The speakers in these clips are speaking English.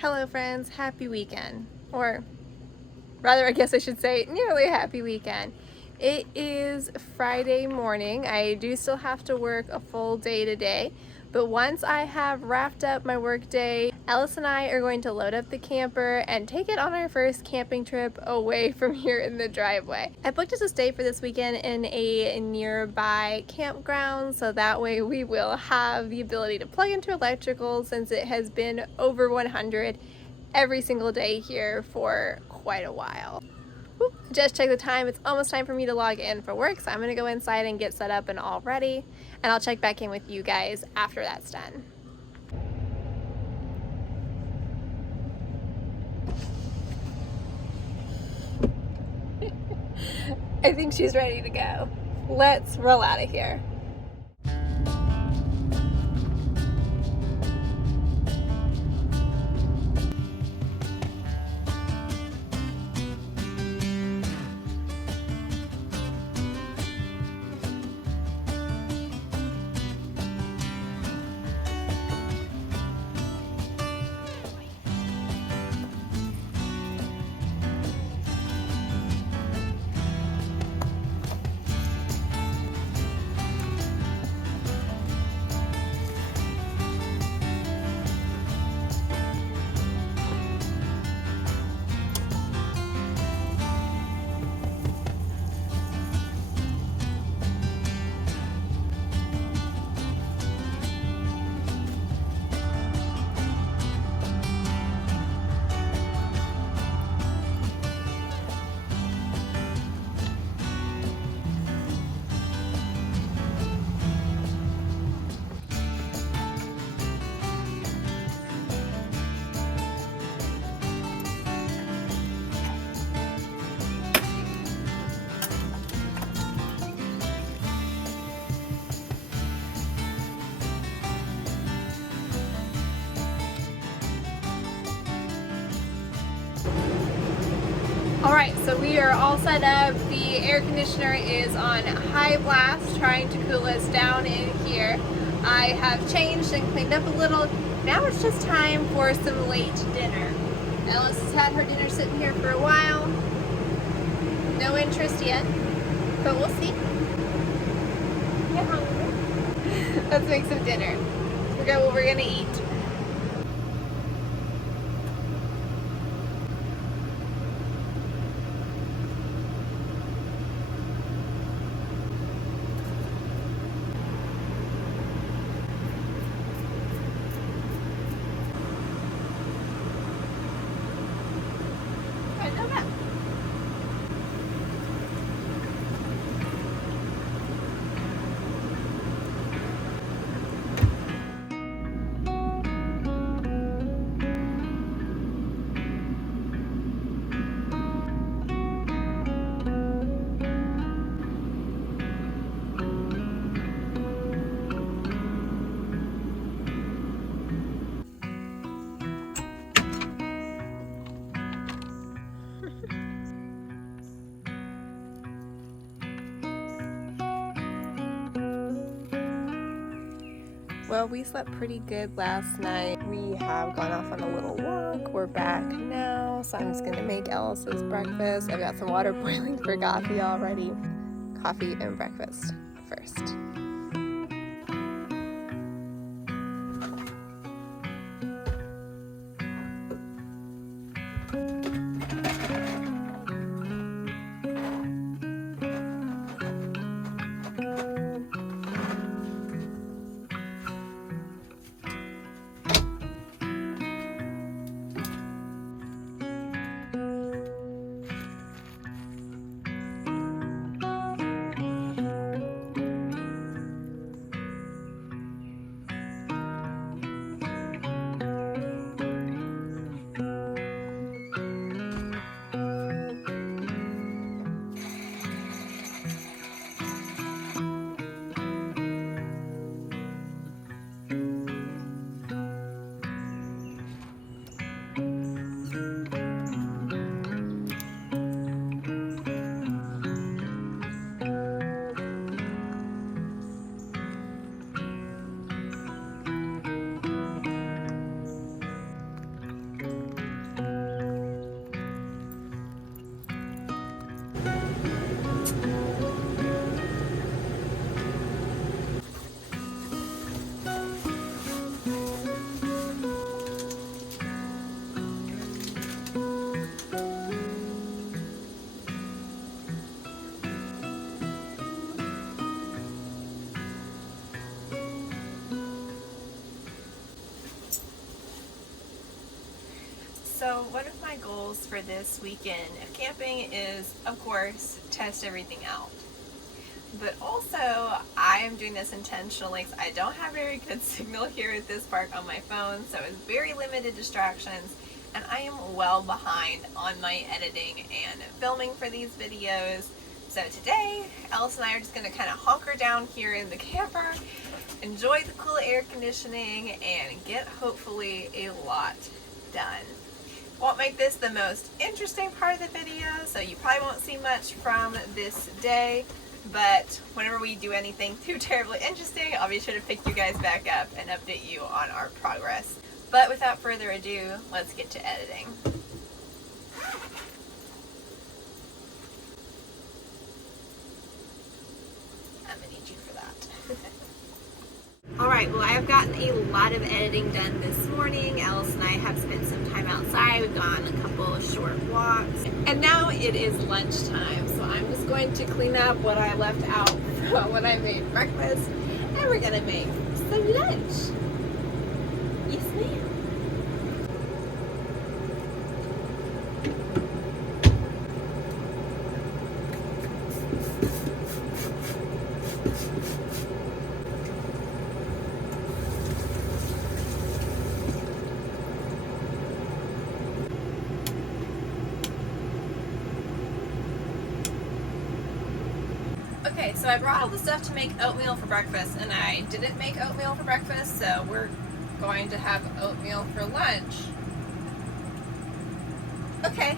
Hello friends, happy weekend. Or rather, I guess I should say nearly happy weekend. It is Friday morning. I do still have to work a full day today, but once I have wrapped up my work day, Ellis and I are going to load up the camper and take it on our first camping trip away from here in the driveway. I booked us a stay for this weekend in a nearby campground, so that way we will have the ability to plug into electrical since it has been over 100 every single day here for quite a while. Just check the time. It's almost time for me to log in for work, so I'm gonna go inside and get set up and all ready, and I'll check back in with you guys after that's done. I think she's ready to go. Let's roll out of here. Alright, so we are all set up. The air conditioner is on high blast, trying to cool us down in here. I have changed and cleaned up a little. Now it's just time for some late dinner. Ellis has had her dinner sitting here for a while. No interest yet, but we'll see. Get hungry. Let's make some dinner. Figure out what we're gonna eat. Well, we slept pretty good last night. We have gone off on a little walk. We're back now, so I'm just gonna make Ellis's breakfast. I've got some water boiling for coffee already. Coffee and breakfast first. So one of my goals for this weekend of camping is, of course, test everything out. But also, I am doing this intentionally because I don't have very good signal here at this park on my phone, so it's very limited distractions, and I am well behind on my editing and filming for these videos. So today, Ellis and I are just going to kind of hunker down here in the camper, enjoy the cool air conditioning, and get hopefully a lot done. Won't make this the most interesting part of the video, so you probably won't see much from this day, but whenever we do anything too terribly interesting, I'll be sure to pick you guys back up and update you on our progress. But without further ado, let's get to editing. I'm gonna need you for that. Alright, well, I have gotten a lot of editing done this morning. Ellis and I have spent some time outside. We've gone a couple of short walks. And now it is lunchtime, so I'm just going to clean up what I left out from when I made breakfast. And we're going to make some lunch. Yes, ma'am. Okay, so I brought all the stuff to make oatmeal for breakfast, and I didn't make oatmeal for breakfast, so we're going to have oatmeal for lunch. Okay.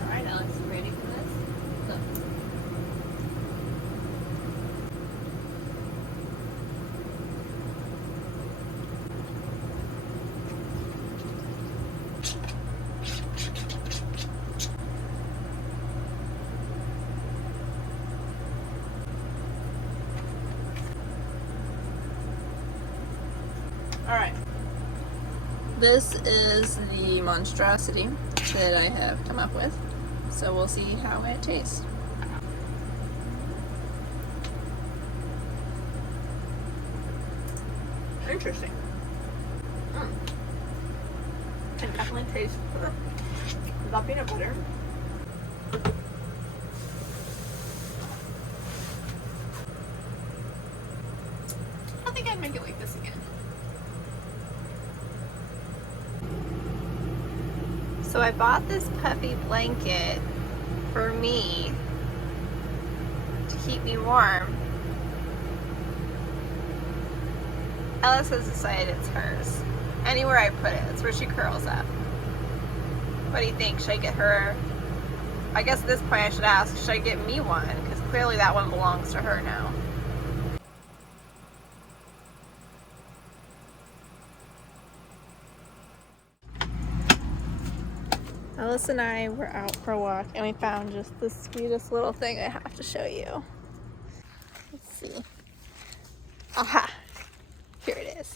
Alright, Alex, you ready for this? Look. Alright. This is the monstrosity that I have come up with. So we'll see how it tastes. Interesting. It definitely tastes the peanut butter. I think I'd make it like this again. So I bought this puffy blanket for me to keep me warm. Ellis has decided it's hers. Anywhere I put it, it's where she curls up. What do you think? Should I get her? I guess at this point I should ask, should I get me one? Because clearly that one belongs to her now. Ellis and I were out for a walk and we found just the sweetest little thing I have to show you. Let's see. Aha! Here it is.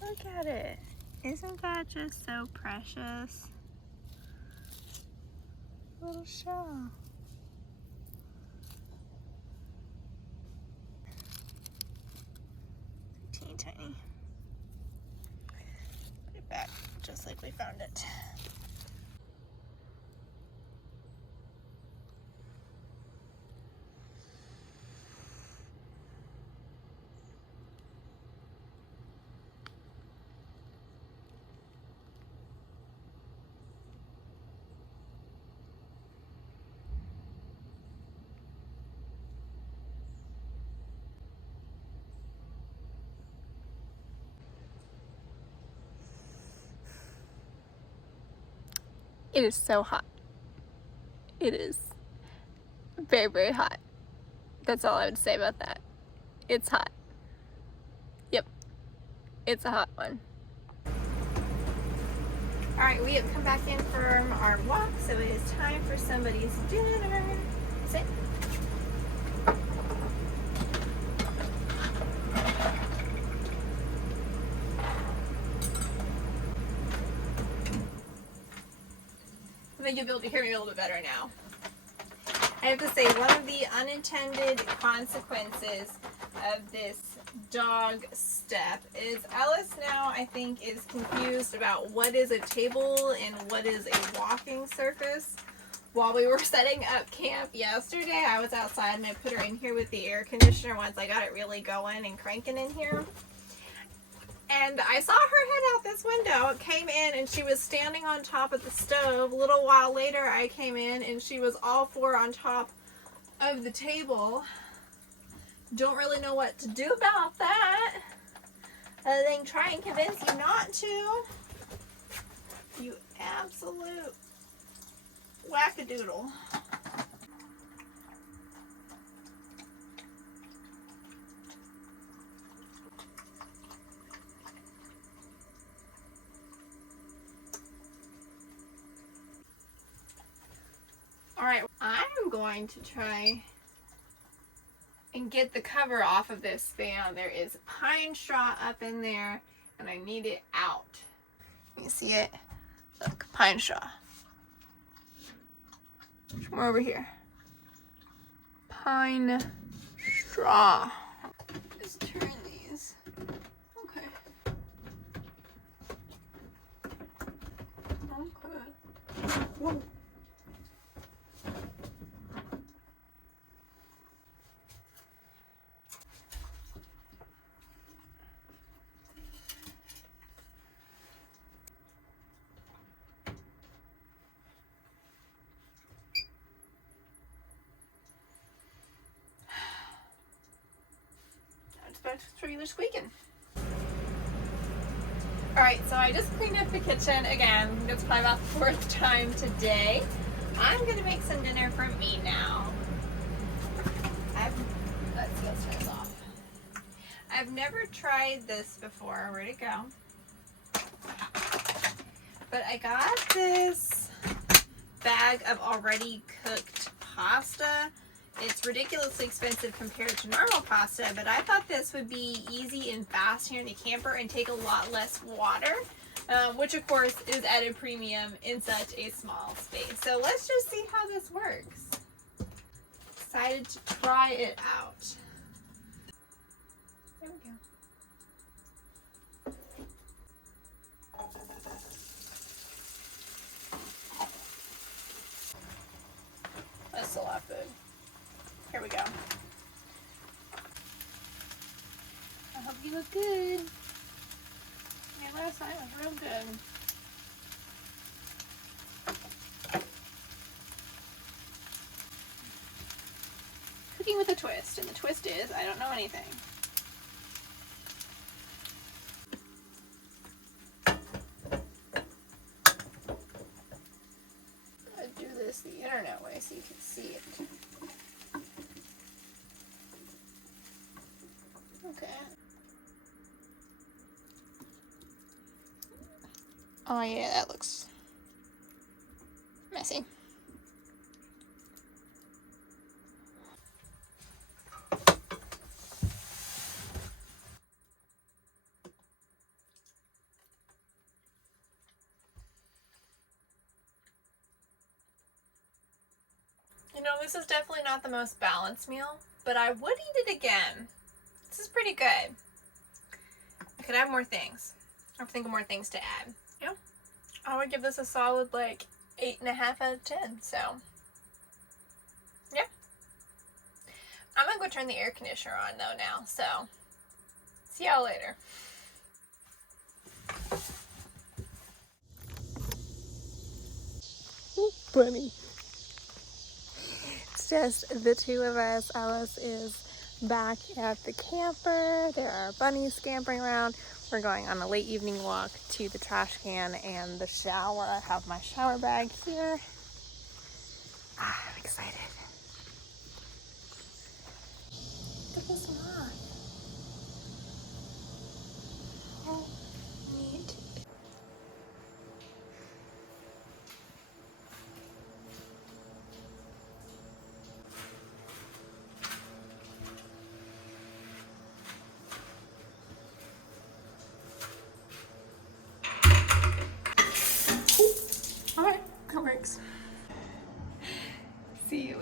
Look at it. Isn't that just so precious? Little shell. Teeny tiny. Back just like we found it. It is so hot. It is very, very hot. That's all I would say about that. It's hot. Yep. It's a hot one. Alright, we have come back in from our walk, so it is time for somebody's dinner. Sit. I think you'll be able to hear me a little bit better now. I have to say, one of the unintended consequences of this dog step is Ellis now, I think, is confused about what is a table and what is a walking surface. While we were setting up camp yesterday, I was outside and I put her in here with the air conditioner once I got it really going and cranking in here. And I saw her head out this window, came in, and she was standing on top of the stove. A little while later, I came in, and she was all four on top of the table. Don't really know what to do about that, other than try and convince you not to. You absolute wackadoodle. Alright, I'm going to try and get the cover off of this fan. There is pine straw up in there and I need it out. You see it? Look, pine straw. More over here. Pine straw. Just turn these. Okay. Okay. Whoa. Back to regular squeaking. Alright, so I just cleaned up the kitchen again. It's probably about the fourth time today. I'm gonna make some dinner for me now. Let's see, let's turn this off. I've never tried this before. Where'd it go? But I got this bag of already cooked pasta. It's ridiculously expensive compared to normal pasta, but I thought this would be easy and fast here in the camper and take a lot less water, which of course is at a premium in such a small space. So let's just see how this works. Excited to try it out. There we go. That's still a lot of food. Here we go. I hope you look good. Yeah, last night was real good. Cooking with a twist, and the twist is I don't know anything. I do this the internet way so you can see it. Okay. Oh yeah, that looks messy. You know, this is definitely not the most balanced meal, but I would eat it again. This is pretty good. I could add more things. I have to think of more things to add. Yeah. I would give this a solid like 8.5 out of 10. So, yeah. I'm gonna go turn the air conditioner on though now. So, see y'all later. Ooh, bunny. It's just the two of us. Alice is back at the camper. There are bunnies scampering around. We're going on a late evening walk to the trash can and the shower. I have my shower bag here. I'm excited. Look at this moth. Oh, neat.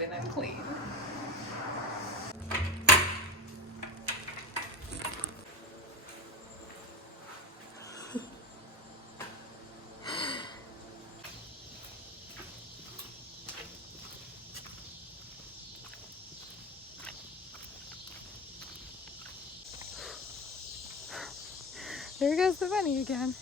when I'm clean. There goes the bunny again.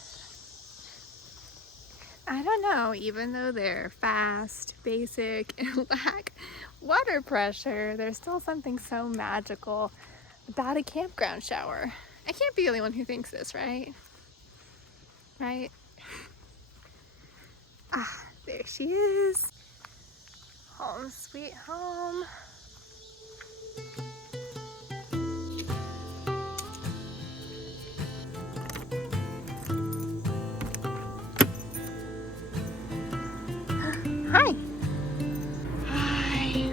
I don't know, even though they're fast, basic, and lack water pressure, there's still something so magical about a campground shower. I can't be the only one who thinks this, right? Right? Ah, there she is. Home sweet home. Hi. Hi.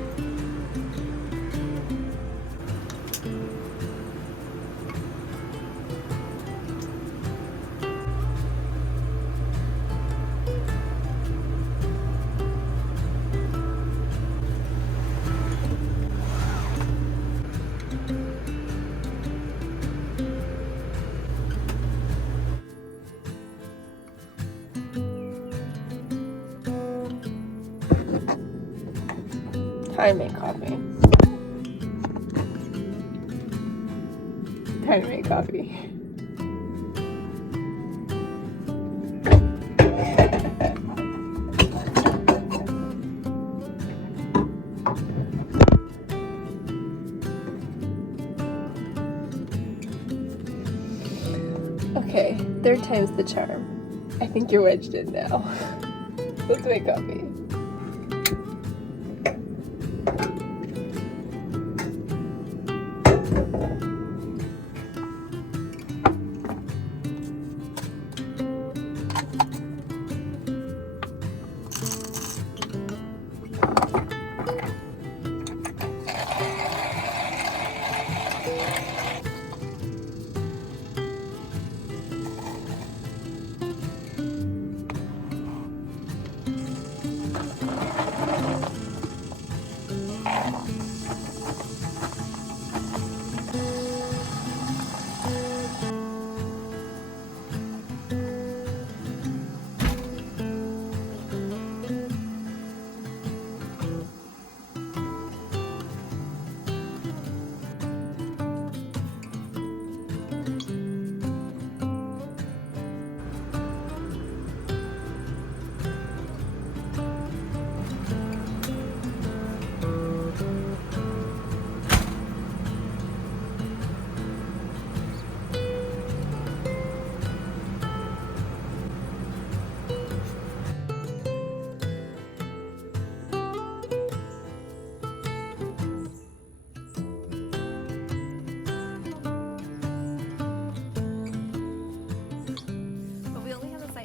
Time to make coffee. Time to make coffee. Okay, third time's the charm. I think you're wedged in now. Let's make coffee.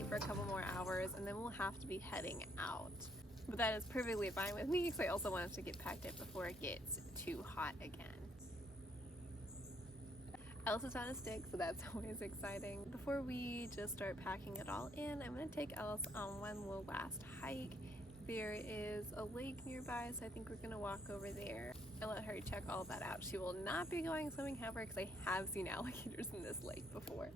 For a couple more hours and then we'll have to be heading out. But that is perfectly fine with me because I also want us to get packed up before it gets too hot again. Ellis is on a stick, so that's always exciting. Before we just start packing it all in, I'm going to take Ellis on one little last hike. There is a lake nearby, so I think we're going to walk over there and let her check all that out. She will not be going swimming, however, because I have seen alligators in this lake before.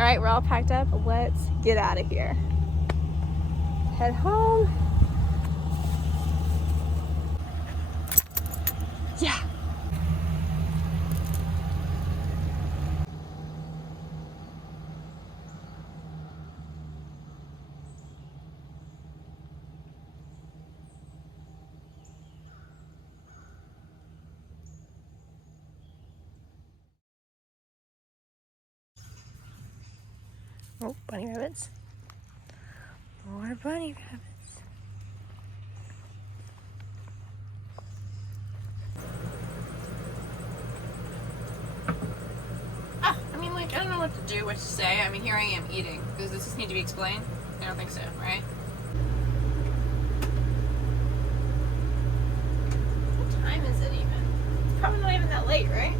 All right, we're all packed up. Let's get out of here. Head home. Yeah. Oh, bunny rabbits. More bunny rabbits. I mean, like, I don't know what to do, what to say. I mean, here I am eating. Does this need to be explained? I don't think so, right? What time is it even? It's probably not even that late, right?